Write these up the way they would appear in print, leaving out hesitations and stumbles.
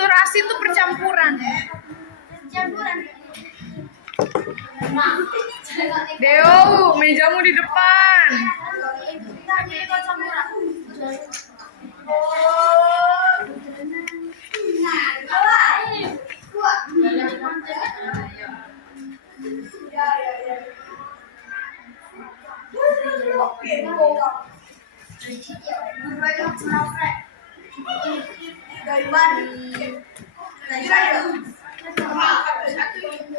akulturasi itu percampuran. Deo, mejamu di depan.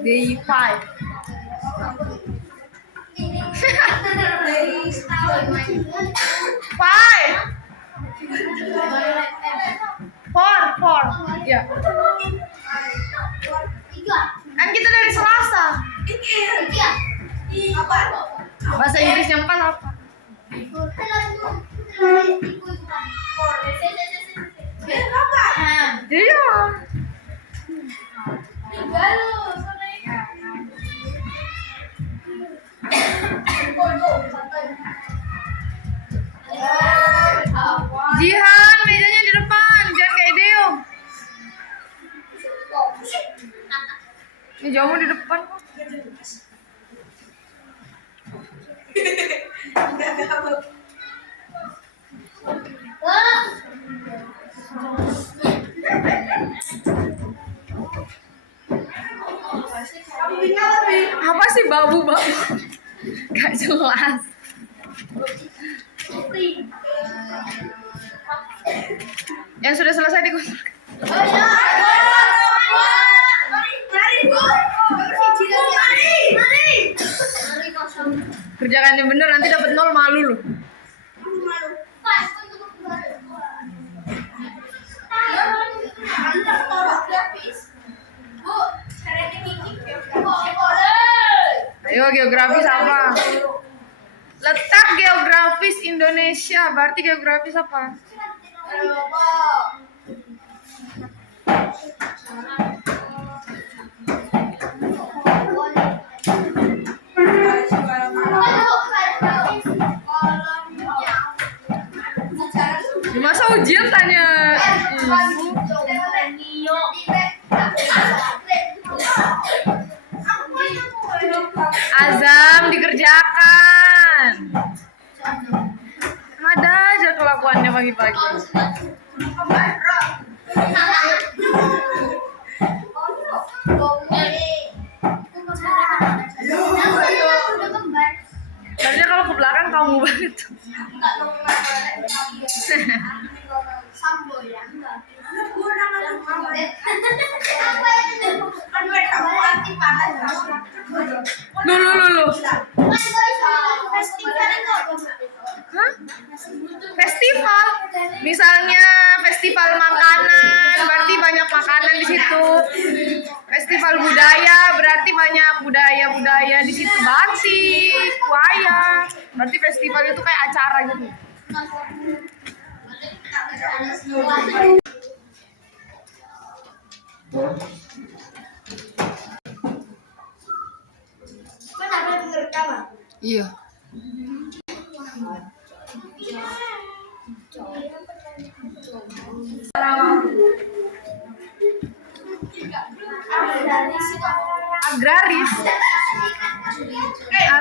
Day 5. Five. Four. Ya. Kan kita dari Selasa. Bahasa Inggris yang pas apa? Iya. Jihan, mejanya di depan, jangan kayak Deo. Mejamu di depan kok. Apa sih babu? Gak jelas. Yang sudah selesai dikontrak. Kerjakan yang bener, nanti dapat 0 malu loh. Ayo, geografis apa? Letak geografis Indonesia, berarti geografis apa? Masa ujian tanya Azam dikerjakan. Ada aja kelakuannya pagi-pagi. Sebenarnya kalau ke belakang kamu banget. Loh. Hah? Festival. Misalnya festival makanan, berarti banyak makanan di situ. Festival budaya, berarti banyak budaya di situ. Batik, wayang. Berarti festival itu kayak acara gitu. Iya.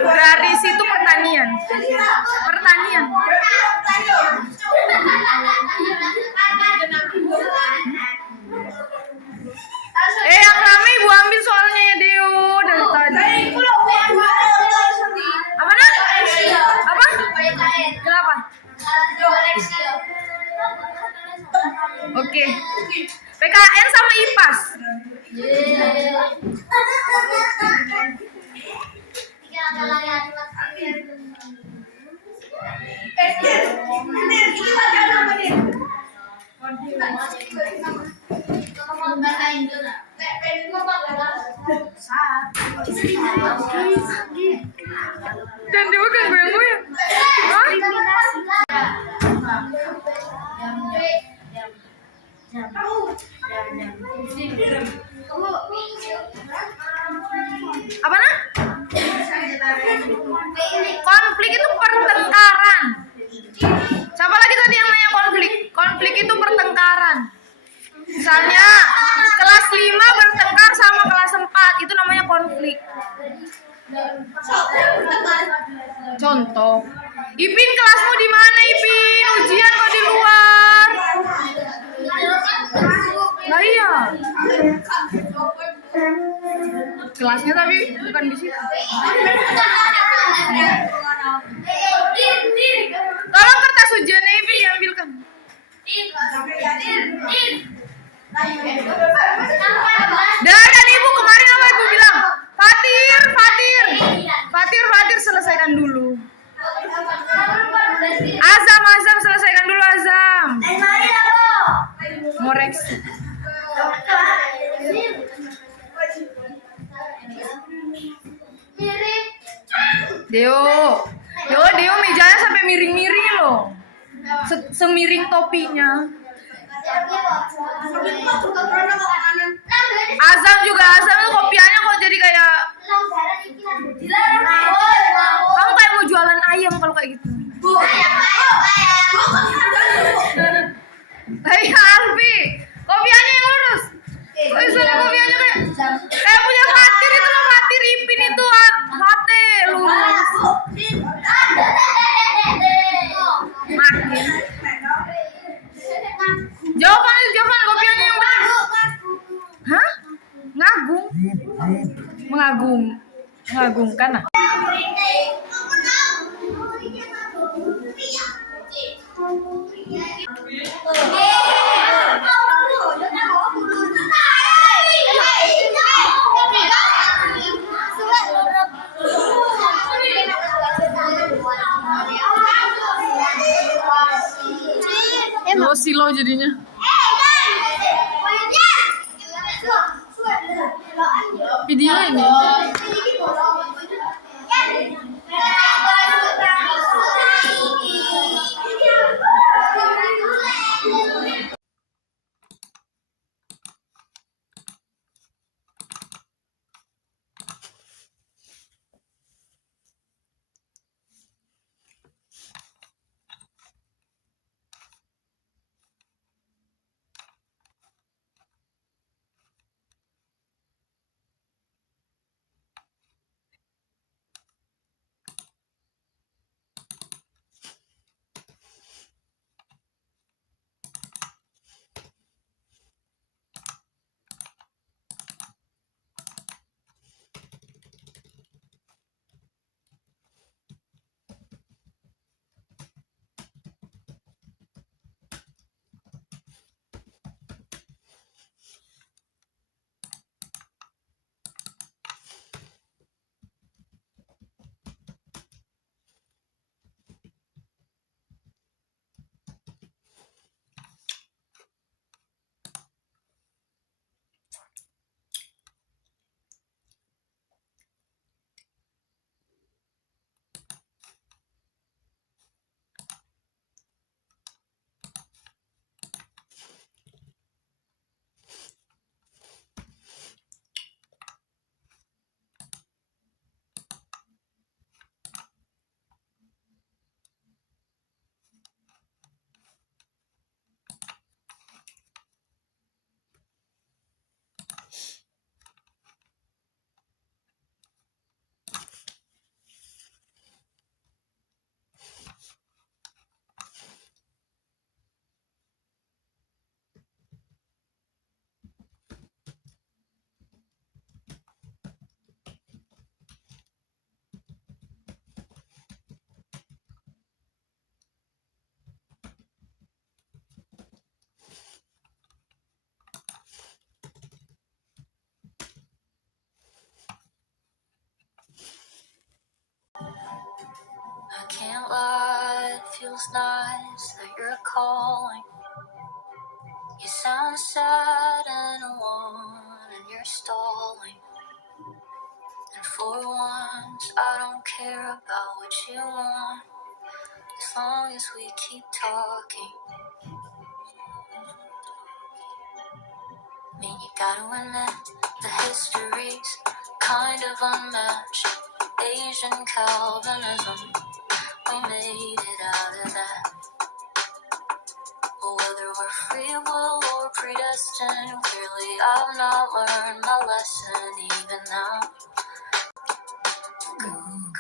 Agraris itu pertanian. Yang rame ibu ambil soalnya ya Deo dari tadi. Apa? Kenapa? Oke. PKN sama IPAS. Dan dia bukan goyang-goyang. Apa nah? Konflik itu pertengkaran. Siapa lagi tadi yang nanya konflik? Konflik itu pertengkaran. Misalnya kelas 5 bertengkar sama kelas 4, itu namanya konflik. Contoh, Ipin kelasmu di mana Ipin? Ujian kok di luar? Nah iya. Kelasnya tapi bukan di situ. Tolong kertas ujiannya Ipin diambilkan. Dan ibu kemarin apa ibu bilang? Fatir selesaikan dulu. Azam selesaikan dulu Azam. Ngoreksi. Deo mejanya sampai miring-miring loh. Semiring topinya. Azam tuh kopiannya kok jadi kayak kamu kayak mau jualan ayam kalau kayak gitu. Hai Alfi, kopiannya yang lurus. Soalnya kopiannya kayak punya Fatir itu loh, Fatir Ipin itu Fate lurus. Makin. Jawaban kopiannya yang benar. Hah? Mengagumkan lah. Silo jadinya. Video ini. I can't lie, it feels nice that you're calling. You sound sad and alone and you're stalling. And for once, I don't care about what you want, as long as we keep talking. I mean, you gotta admit, the history's kind of unmatched. Asian Calvinism, we made it out of that. But whether whether we're free will or predestined. Clearly, I've not learned my lesson even now.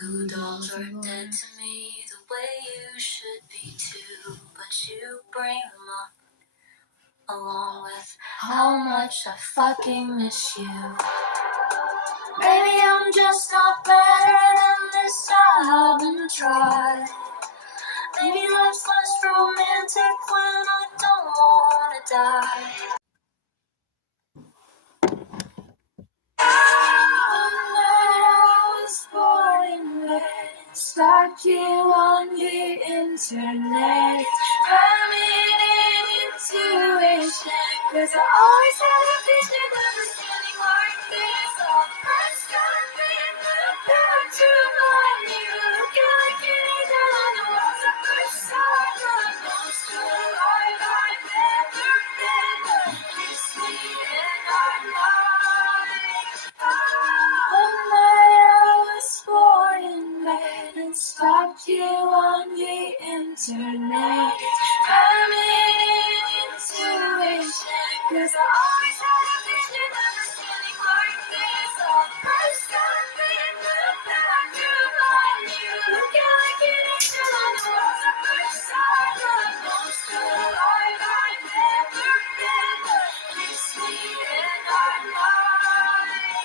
Goo dolls are dead to me the way you should be too, but you bring them up along with how much I fucking miss you. Maybe I'm just not better than this, I haven't tried. Maybe life's less romantic when I don't wanna die. One night I was born in bed, stalked you on the internet, feminine intuition, 'cause I always had a vision of us getting like this. All pressed up in the bedroom, like you looking like an angel on the walls at first sight. The most alive I've ever been, but kiss me and I'm mine. One night I was born in bed and stalked you on the internet, feminine intuition, 'cause I always had a vision of us getting like this. All pressed up in the bedroom, like you looking like an angel on the walls at first sight. The most alive I've ever been, but kiss me and I'm mine.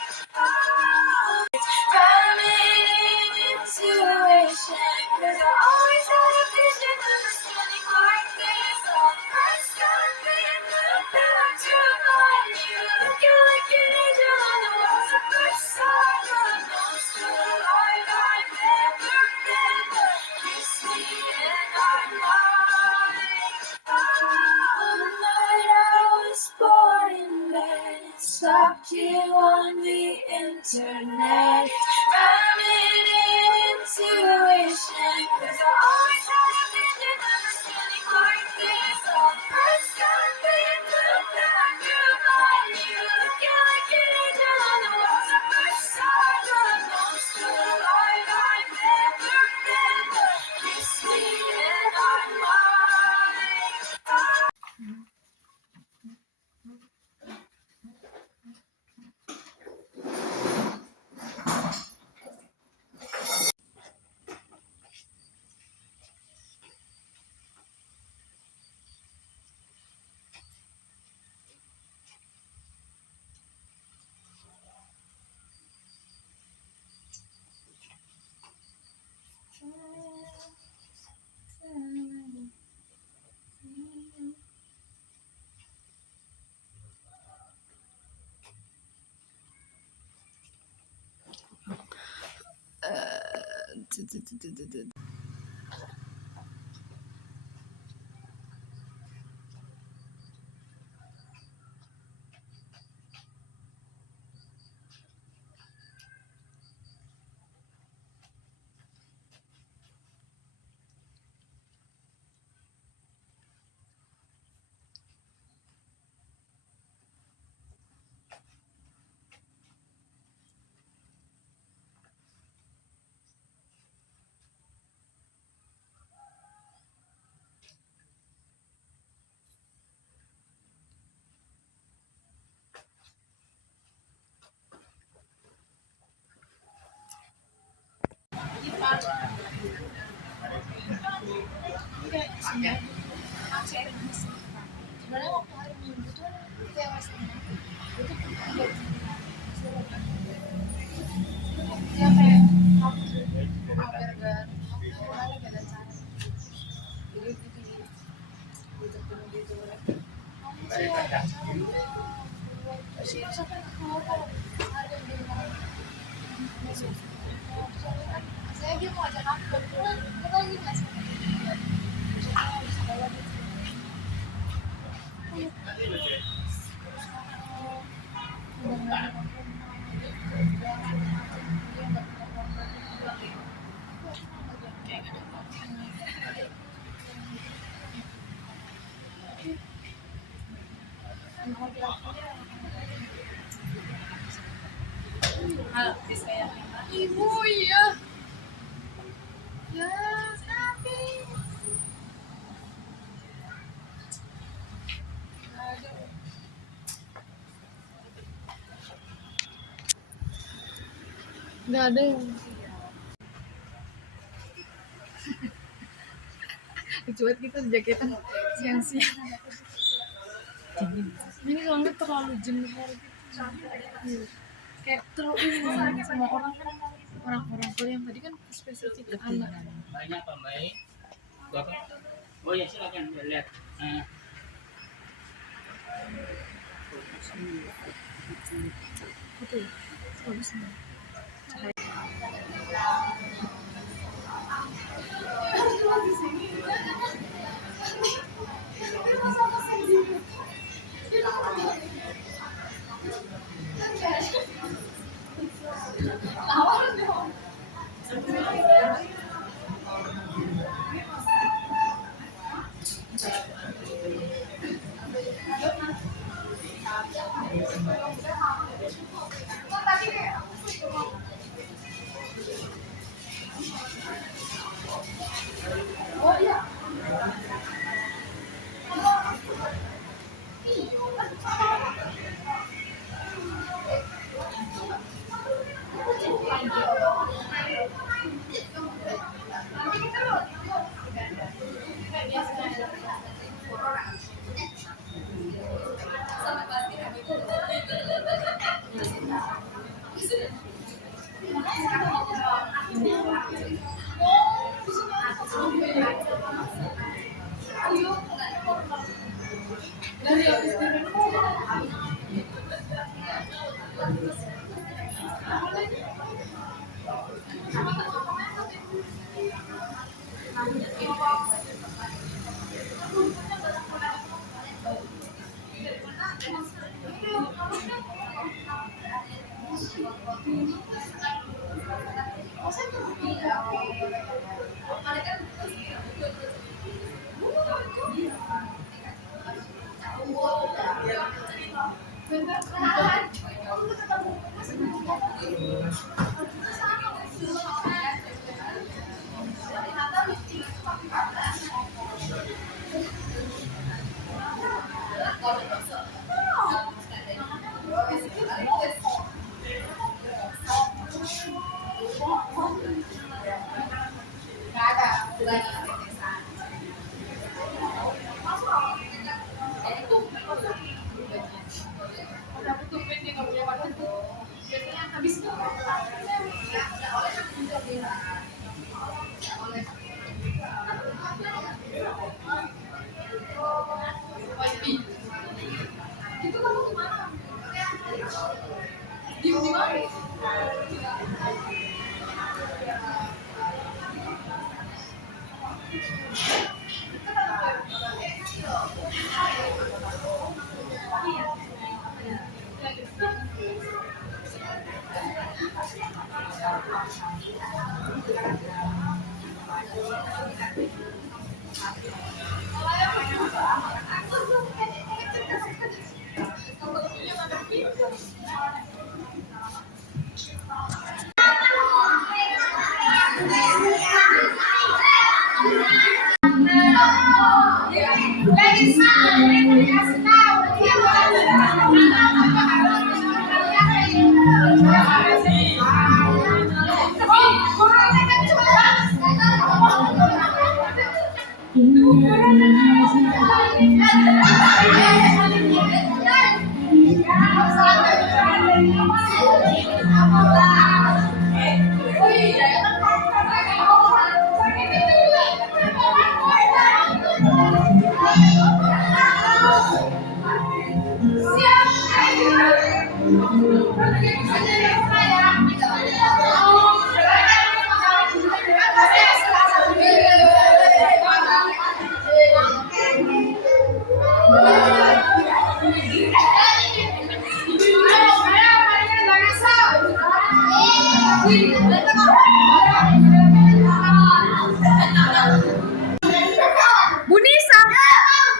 Feminine intuition, 'cause I always had a vision of us getting like this. All pressed up in the bedroom, like you looking like an angel on the walls at first sight. The most alive I've ever been, but kiss me and I'm mine. One night I was born in bed, stalked you on the internet, feminine intuition, 'cause I always had a vision of us getting like this. All pressed up in the bedroom, like you looking like an angel on the walls at first sight. The most alive I've ever been, but kiss me and I'm mine. Ibu iya. Ya, tapi Nggak ada yang lucu banget gitu jaketan siang-siang. Ini soalnya terlalu jemur gitu. Kayak terlalu ini sama orang kan, orang-orang kuliah yang tadi kan spesifik ke anak. Banyak Pak Baik. Bapak. Oh ya silakan lihat. Betul. Bagus nih.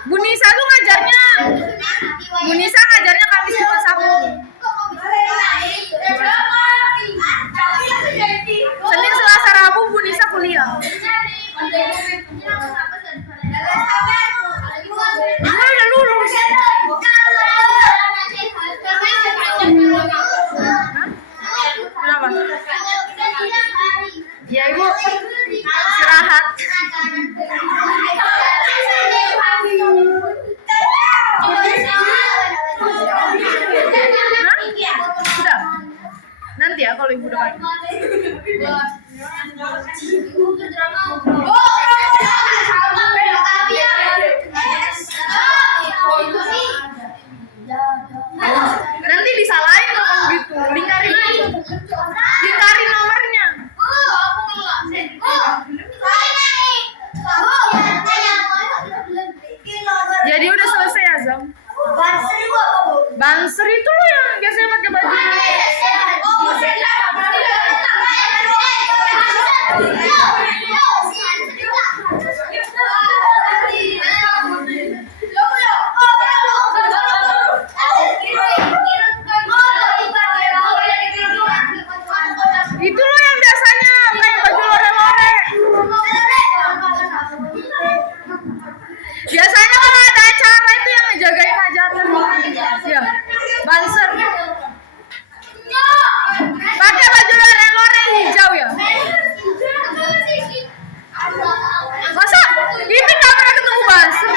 Bu Nisa tuh ngajarnya, Bu Nisa ngajarnya Kamis Jumat Sabtu. Senin Selasa Rabu Bu Nisa kuliah. Gue udah lulus. Kenapa? Nanti disalahin kalau gitu. Lingkarin nomornya. Jadi udah selesai ya, Zam? Banser itu loh yang biasanya pakai baju. Itu loh yang biasanya kayak baju lore-lore. Biasanya kalau ada acara itu yang ngejagain hajatan. Ya, banser. Pakai baju lore-lore hijau ya. Masa ini nggak pernah ketemu banser?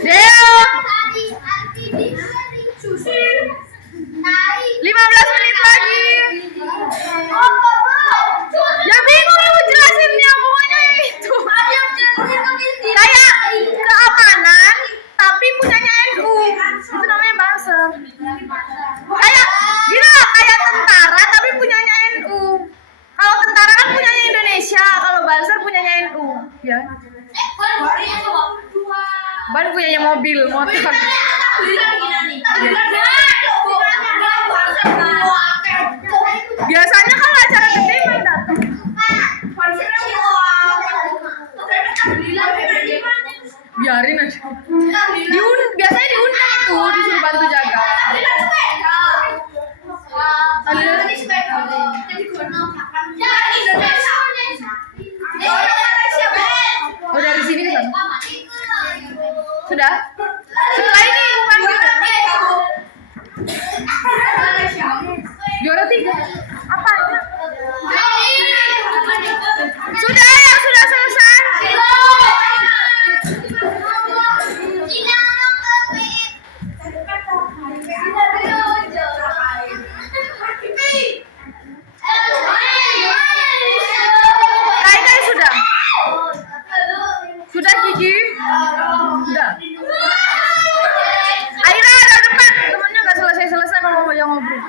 Deo, 15 menit lagi. Ya bingung lu jelasinnya, pokoknya yang itu. Kayak keamanan, tapi punyanya NU. Itu namanya banser. Kayak gini lah, kayak tentara tapi punyanya NU. Kalau tentara kan punyanya Indonesia, kalau banser punyanya NU. Ya. Ban punyanya mobil, motor. Biasanya kalau acara gede main datang. Biarin aja. Biasanya diundang itu, disuruh bantu jaga. Oh, dari sini ke sana. Sudah? Setelah ini bukan juara 3. Apa? Sudah ya, sudah selesai. Kai sudah? Sudah Gigi? Sudah. Aira ada depan, temennya nggak selesai kalau mau ngobrol.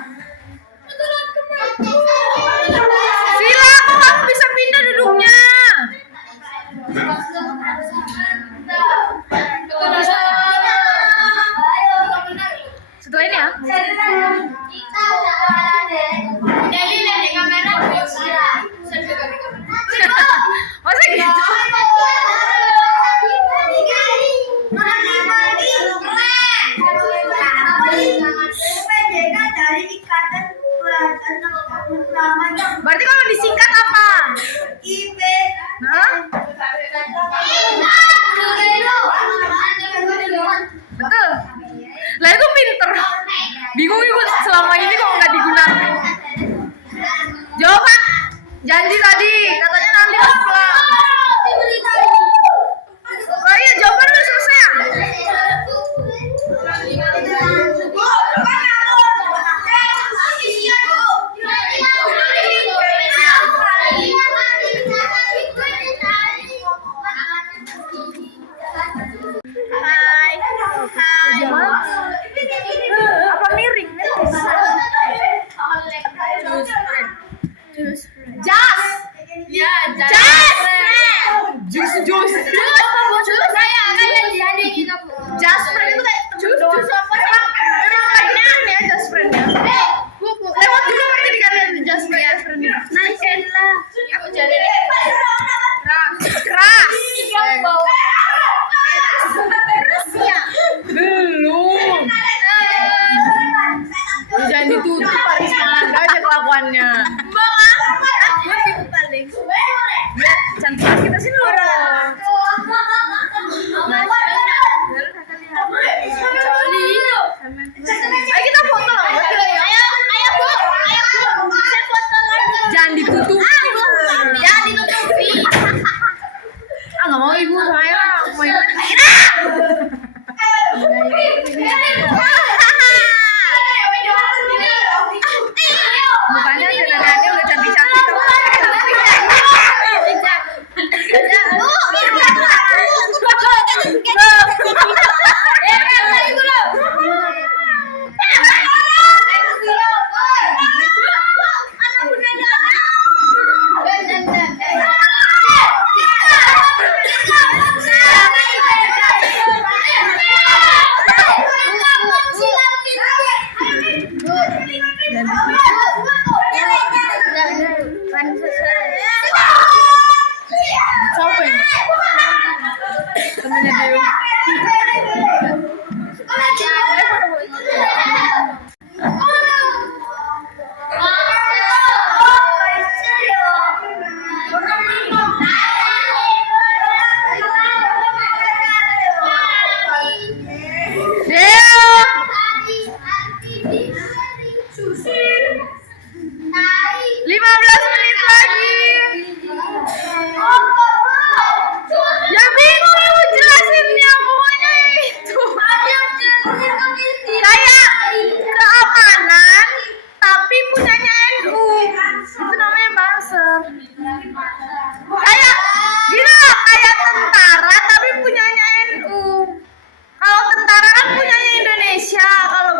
Sila, kok kamu bisa pindah duduknya? Setelah ini ya? Masa gitu? Berarti kalau disingkat apa? IP. Hah? Betul. Lah itu pinter. Bingung ibu selama ini kok nggak digunakan. Jawaban janji tadi katanya nanti pas pulang. Oh iya, jawaban udah selesai ya? Apa miring? Jas. Ya, jas. Jus. Jas friend itu kayak jus apa? Emang kayaknya aneh ya jas friend-nya. Lewat juga berarti dikatakan jas friend. Nice lah. Aku jadi keras. Belum. Jangan ditutup, Paris Manda aja kelakuannya. Paling. Ya, cantik kita sih Nora.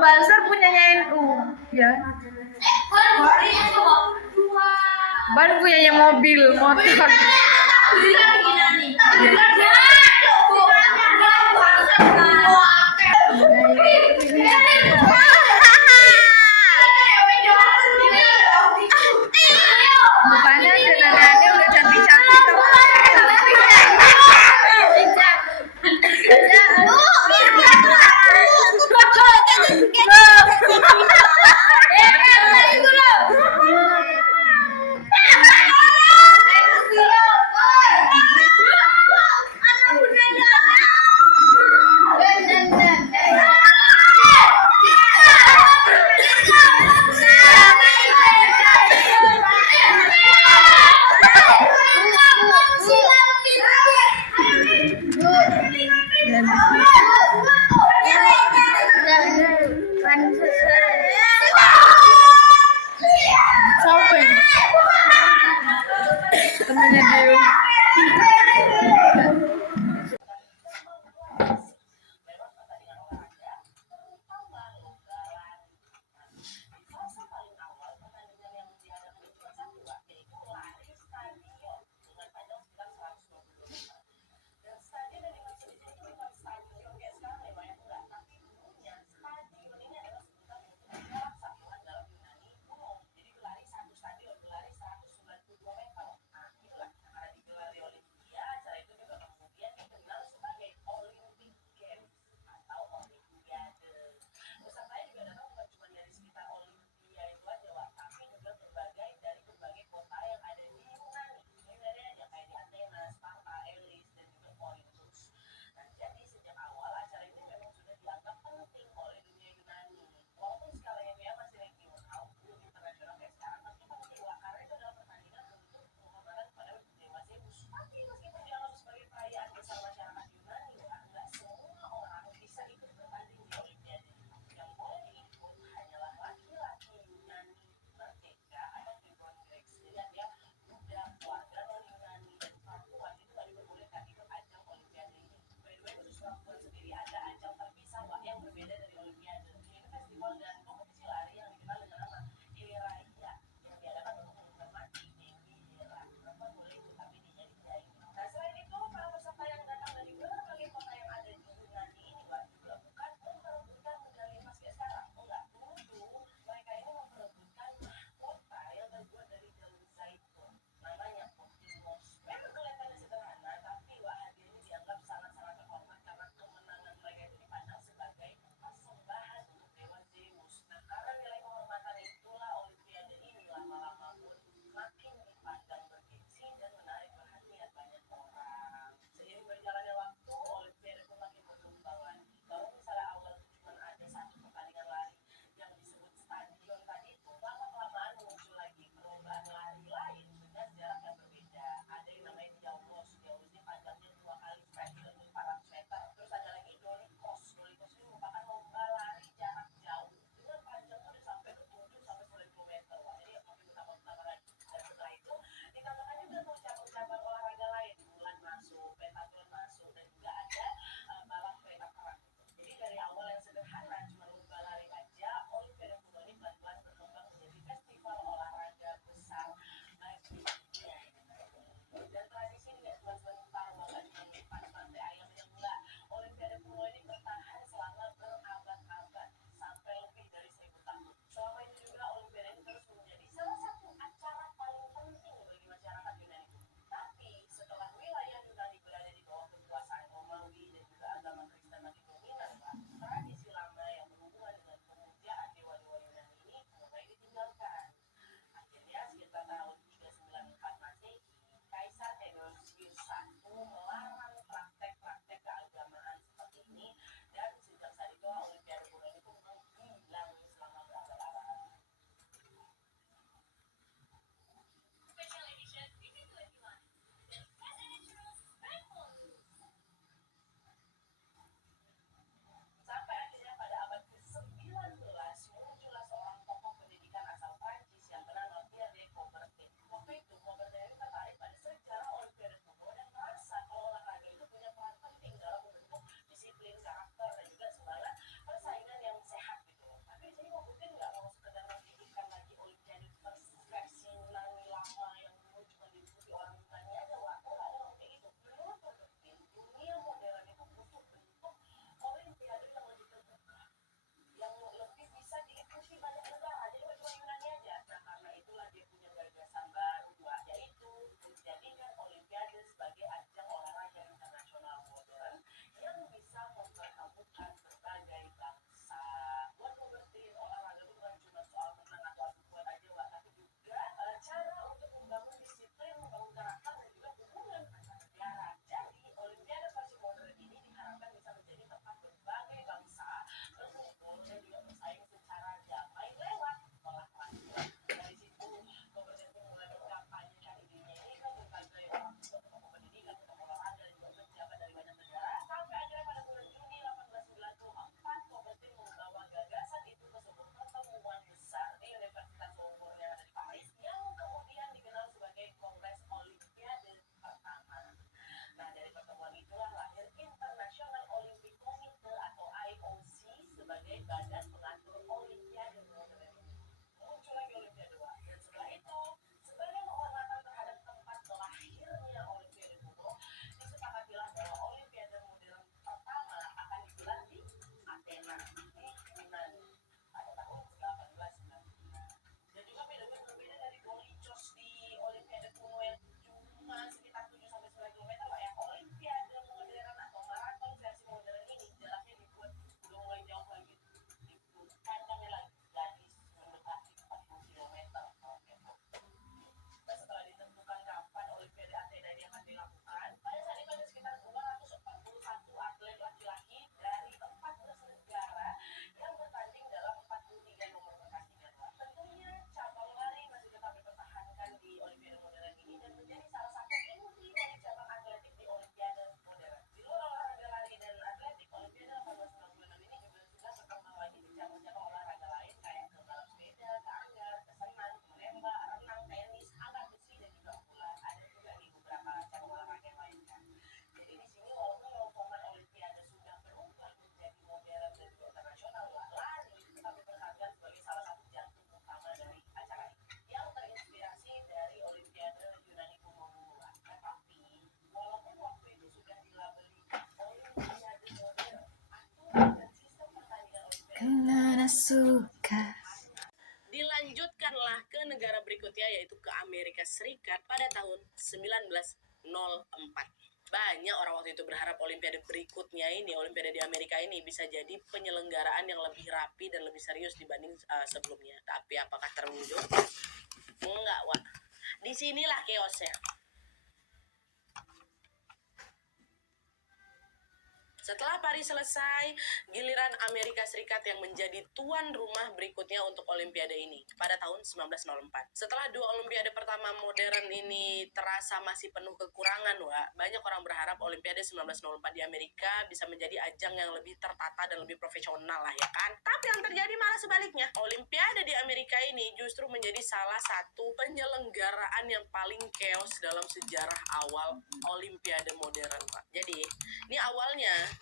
Banser punyanya NU, ya. Ban punyanya mobil, motor. Mukanya aja nenek udah cantik-cantik temennya dia. suka. Dilanjutkanlah ke negara berikutnya yaitu ke Amerika Serikat pada tahun 1904. Banyak orang waktu itu berharap Olimpiade berikutnya ini, Olimpiade di Amerika ini bisa jadi penyelenggaraan yang lebih rapi dan lebih serius dibanding sebelumnya. Tapi apakah terwujud? Enggak, Wak. Disinilah chaosnya. Setelah Paris selesai, giliran Amerika Serikat yang menjadi tuan rumah berikutnya untuk Olimpiade ini pada tahun 1904. Setelah dua Olimpiade pertama modern ini terasa masih penuh kekurangan, Wak, banyak orang berharap Olimpiade 1904 di Amerika bisa menjadi ajang yang lebih tertata dan lebih profesional lah ya kan. Tapi yang terjadi malah sebaliknya. Olimpiade di Amerika ini justru menjadi salah satu penyelenggaraan yang paling chaos dalam sejarah awal Olimpiade modern, Pak. Jadi, ini awalnya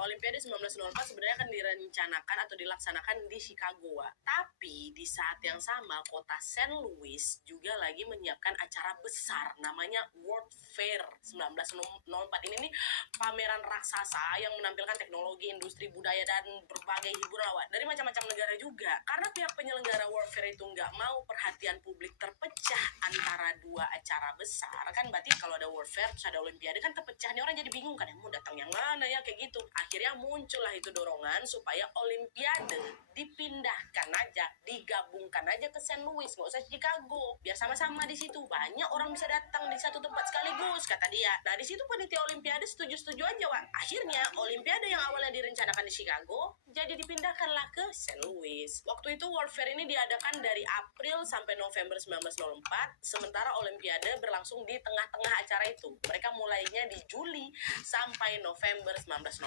Olimpiade 1904 sebenarnya akan direncanakan atau dilaksanakan di Chicago, Wak. Tapi di saat yang sama kota St. Louis juga lagi menyiapkan acara besar namanya World Fair 1904. Ini nih pameran raksasa yang menampilkan teknologi, industri, budaya, dan berbagai hiburan, Wak, dari macam-macam negara juga. Karena pihak penyelenggara World Fair itu nggak mau perhatian publik terpecah antara dua acara besar, kan berarti kalau ada World Fair terus ada Olimpiade kan terpecah, nih orang jadi bingung kan mau datang yang mana ya, kayak gitu. Akhirnya muncullah itu dorongan supaya Olimpiade dipindahkan aja, digabungkan aja ke St. Louis, nggak usah Chicago, biar sama-sama di situ, banyak orang bisa datang di satu tempat sekaligus, kata dia. Nah di situ panitia Olimpiade setuju-setuju aja, Wak. Akhirnya Olimpiade yang awalnya direncanakan di Chicago jadi dipindahkanlah ke St. Louis. Waktu itu World Fair ini diadakan dari April sampai November 1904, sementara Olimpiade berlangsung di tengah-tengah acara itu. Mereka mulainya di Juli sampai November 1904.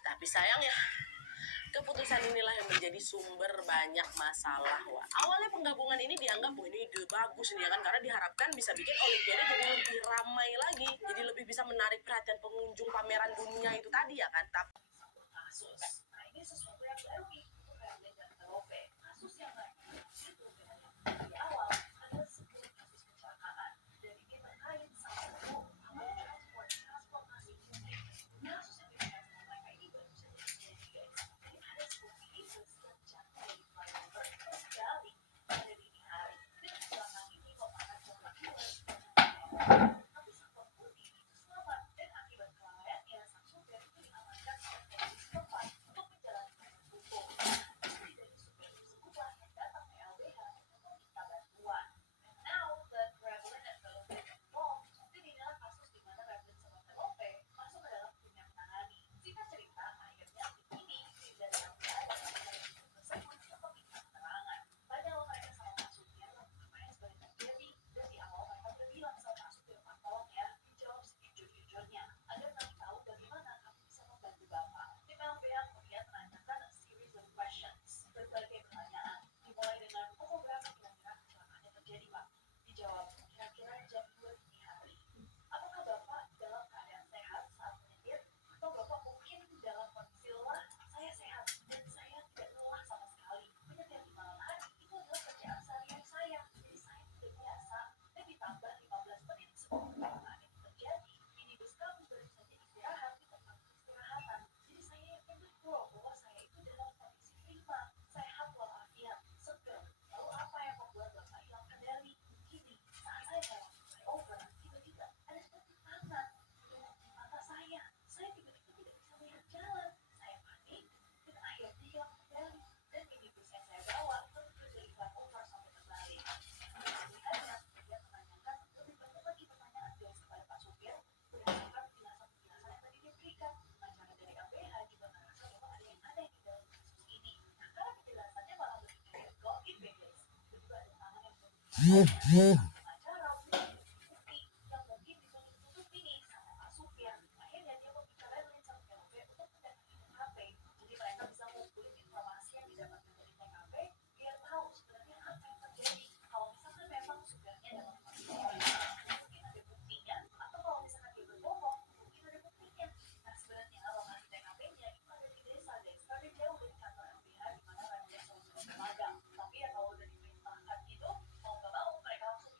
Tapi sayang ya, keputusan inilah yang menjadi sumber banyak masalah, Wak. Awalnya penggabungan ini dianggap ini ide bagus nih ya kan, karena diharapkan bisa bikin Olimpiade jadi lebih ramai lagi, jadi lebih bisa menarik perhatian pengunjung pameran dunia itu tadi ya kan. Tapi kasus, nah ini sesuatu yang baru nih, bukan dan Lope. Kasus yang lain itu di awal ada sebuah kasus kecelakaan dan ini terkait salah satu transportasi publik. Kasus yang dibahas mereka ini baru saja terjadi, guys. Jadi ada sebuah minibus yang jatuh dari flyover terjadi pada dini hari dengan kecelakaan ini kok akan coba tapi sang pengemudi itu selamat dan akibat kelalaiannya sang supir itu diamankan oleh polisi setempat untuk menjalankan hukum. Istri dari supir tersebutlah yang datang ke LBH untuk meminta bantuan. Now that Revlin and Velope involved, jadi inilah kasus di mana Revlin sama Velope masuk ke dalam tim yang menangani. Singkat cerita, akhirnya tim ini tim dari LBH dan LBH tersebut untuk meminta keterangan. Padahal mereka sama Pak Supir apa yang sebenarnya terjadi, dan di awal mereka berbilang sama Pak Supir, Pak tolong ya dijawab sejujur-jujurnya agar kami tahu bagaimana kami bisa membantu Bapak. Tim LBH kemudian menanyakan a series of questions, berbagai pertanyaan, dimulai dengan pukul berapa kira-kira kecelakaannya terjadi, Pak? Dijawab kira-kira jam 2 dini hari. Apakah Bapak dalam keadaan sehat saat menyetir? Atau Bapak mungkin dalam kondisi lelah? Saya sehat dan saya tidak lelah sama sekali. Menyetir di malam hari itu adalah kerjaan sehari-hari saya, jadi saya tidak biasa. Dan ditambah 15 menit sebelum kecelakaan itu terjadi, minibus kami baru saja istirahat di tempat peristirahatan. Jadi saya yakin betul bahwa saya itu dalam kondisi prima, sehat walafiat, segar. Lalu apa yang membuat Bapak hilang kendali? Gini, saat saya jalan flyover, tiba-tiba ada seperti tangan di mata saya. Saya tiba-tiba tidak bisa melihat jalan. Saya panik dan akhirnya hilang kendali. Dan minibus yang saya bawa terus dari flyover sampai terbalik. Lihatnya kemudian menanyakan lebih banyak lagi pertanyaan jelas kepada Pak Supir berdasarkan penjelasan-penjelasan yang tadi diberikan. Pengacara dari LBH juga merasa bahwa ada yang aneh di dalam kasus ini. Nah, karena penjelasannya malah lebih kayak goib ya guys. Tiba-tiba ada tangan yang pengacara bukti yang mungkin bisa ditutup ini sama Pak Supir. Akhirnya dia meminta Revlin sama Velope untuk mendatangi TKP. Jadi mereka bisa ngumpulin informasi yang didapatkan dari TKP biar tahu sebenarnya apa yang terjadi. Kalau misalkan memang supirnya dalam kondisi mungkin ada buktinya, atau kalau misalkan dia berbohong mungkin ada buktinya. Nah sebenarnya lokasi TKP-nya itu ada di desa guys, ada jauh dari kantor LBH di mana Revlin sama Velope magang. Tapi ya kalau udah diperintahkan gitu, mau nggak mau mereka langsung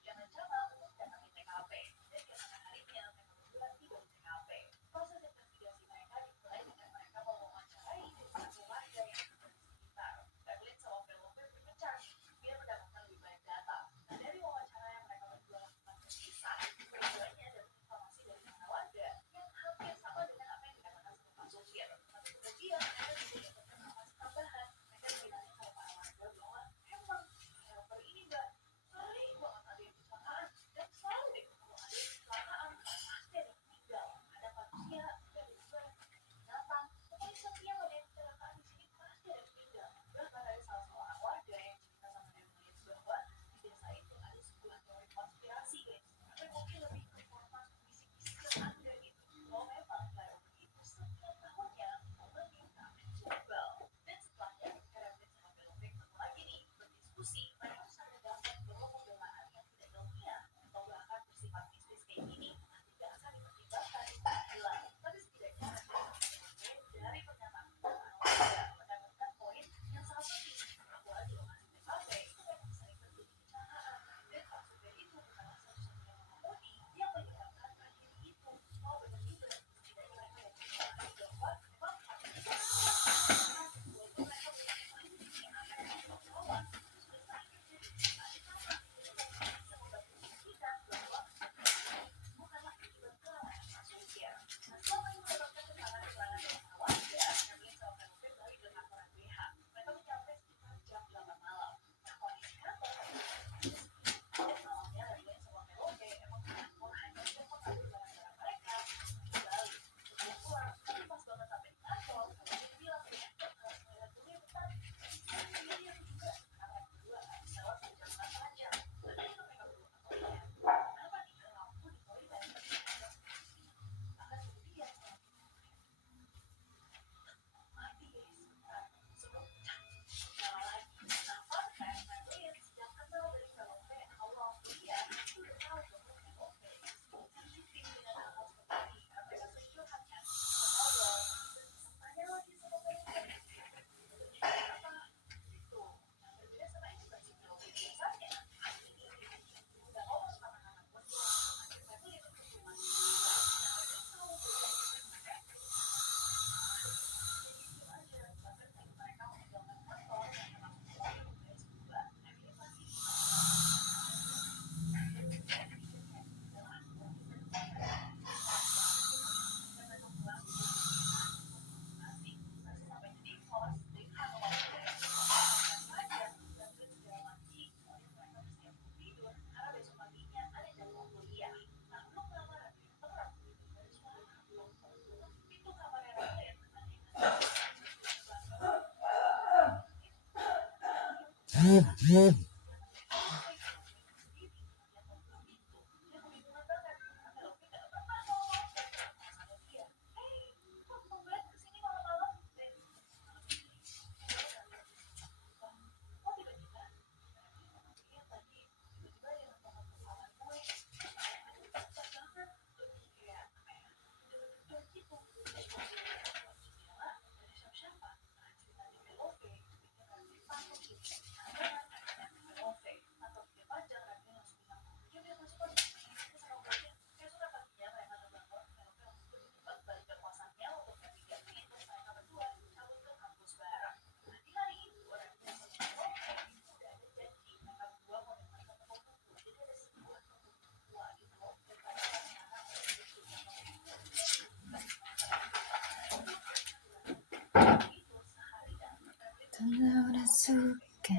Udah suka.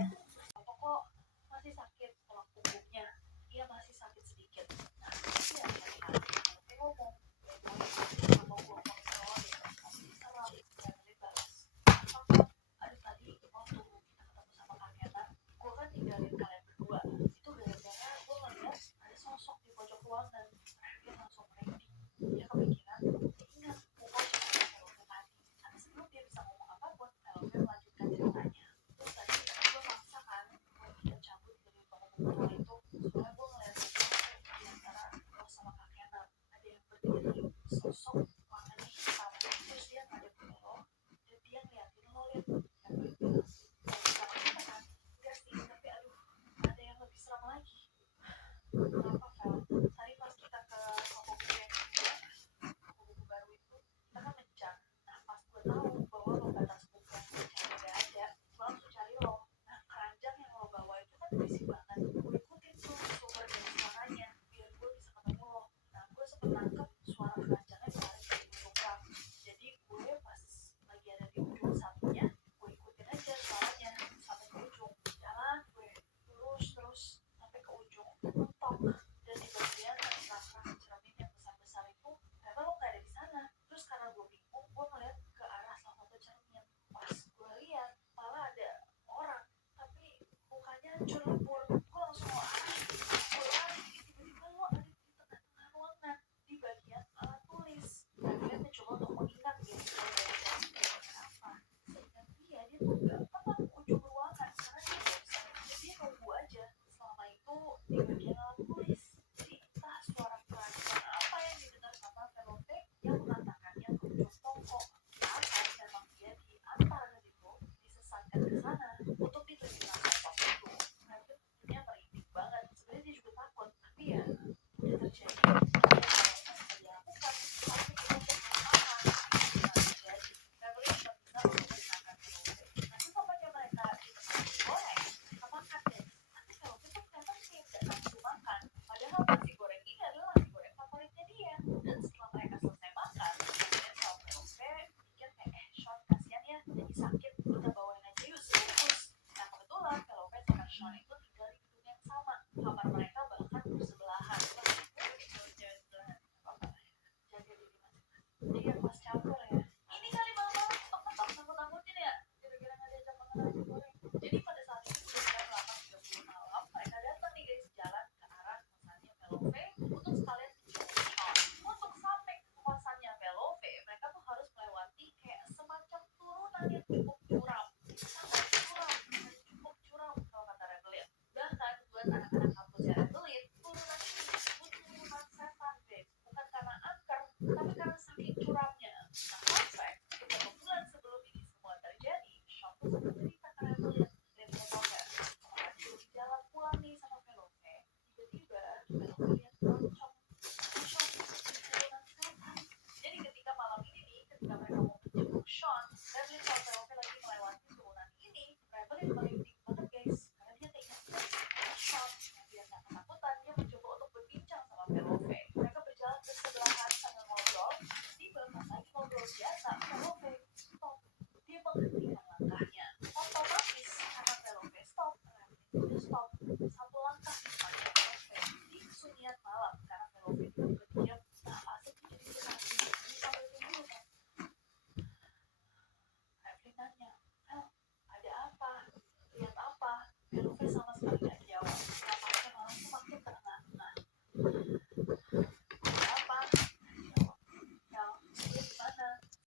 Kok masih sakit tulang punggungnya? Iya masih sakit sedikit. Nah, iya tadi ngomong, nggak mau gua kontrol, masih diserang dan bebas. Apa? Aduh tadi waktu kita ketemu sama Kak gua kan tinggalin kalian berdua. Itu gara-gara gua ngeliat ada sosok di pojok ruangan. Dia langsung merinding. Dia kepikiran, dia ingat pukul cuma Velovi tadi. Tapi sebelum dia bisa ngomong apapun, Velovi melanjutkan ceritanya. Terus tadi gue maksa kan buat dia cabut dari bangun itu. Soalnya gue ngeliat di antara lo sama Kak Kenan ada yang berdiri sosok warnanya hitam. Terus dia ngadep ke lo dan dia ngeliatin lo liat. Dan gue bilang, sama kita kan enggak sih, tapi aduh ada yang lebih seram lagi. Kenapa Vel? Tadi pas kita ke toko buku yang kedua, toko buku baru itu, kita kan mencar. Nah pas gue tahu bahwa lo batas buku yang gue cari gak ada, gue langsung cari lo. Nah keranjang yang lo bawa itu kan berisi banget. Gue ikutin tuh sumber dari suaranya biar gue bisa ketemu lo. Nah gue sempet nangkep suara keranjangnya ditarik dari ujung rak. Jadi gue pas lagi ada di ujung satunya, gue ikutin aja suaranya sampai ke ujung. Jalan gue lurus terus sampai ke ujung, mentok. Dan di bagian rak-rak cermin yang besar-besar itu, ternyata lo gak ada di sana. Terus karena gue bingung, gue ngeliat ke arah salah satu cermin. Pas gue lihat malah ada orang, tapi mukanya hancur lebur. Gue langsung mau gue lari. Tiba-tiba lo ada di tengah-tengah ruangan di bagian alat tulis. Dan dia mencoba untuk mengingat diri gue dari cermin apa. Seingat dia tuh gak pernah ke ujung ruangan karena dia bosan. Jadi dia nunggu aja selama itu di bagian alat tulis. Jadi entah suara keranjang apa yang didengar sama Velovi yang mengatakannya ke ujung toko. Apa memang dia diantar ke situ, disesatkan ke sana untuk ditunjukkan sosok itu. Nah itu tentunya merinding banget. Sebenarnya dia juga takut, tapi ya udah terjadi. Dia lakukan, tapi kita untuk menahan itu terjadi. Velovi cuma bisa menceritakan Velovi. Nah sesampainya mereka di tempat goreng, kita makan deh. Tapi Velovi tuh ternyata sih gak nafsu makan. Padahal nasi goreng ini adalah nasi goreng favoritnya dia. Dan setelah mereka selesai makan, kemudian sama Velovi mikir kayak Sean kasihan ya jadi sakit, kita bawain aja yuk sebungkus. Nah kebetulan Velovi sama Sean itu tinggal di gedung yang sama, kamar mereka bahkan bersebelahan. Cewek sebelahan, apa-apa lah ya, jaga diri masing-masing. Iya pas campur ya, ini kali malam-malam tok-tok takut-takutin ya gara-gara gak diajak makan nasi goreng. Jadi pada saat itu udah jam 8.30 malam, mereka datang nih guys jalan ke arah kosannya Velovi untuk sekalian jemput Sean. Untuk sampai ke kosannya Velovi, mereka tuh harus melewati kayak semacam turunan yang cukup curam. Sangat curam, dan cukup curam kalau kata Rebelit. Bahkan buat anak-anak kampusnya Rebelit, turunan ini disebut turunan setan guys. Bukan karena angker, tapi karena saking curamnya. Nah fun fact, beberapa bulan sebelum ini semua terjadi, Sean tuh sempat cerita ke Rebelit. Dan dia tau gak, kemarin dia di jalan pulang nih sama Velovi, tiba-tiba Velovi lihat pocong Sean di turunan setan. Jadi ketika malam ini nih, ketika mereka mau menjemput Sean, Rebelit sama Velovi lagi melewati turunan ini. Rebelit merinding banget guys, karena dia keinget Sean yang biar gak ketakutan, dia mencoba untuk berbincang sama Velovi. Mereka berjalan bersebelahan sambil ngobrol. Tiba pas lagi ngobrol biasa, Velovi stop. Dia menghentikan langkahnya.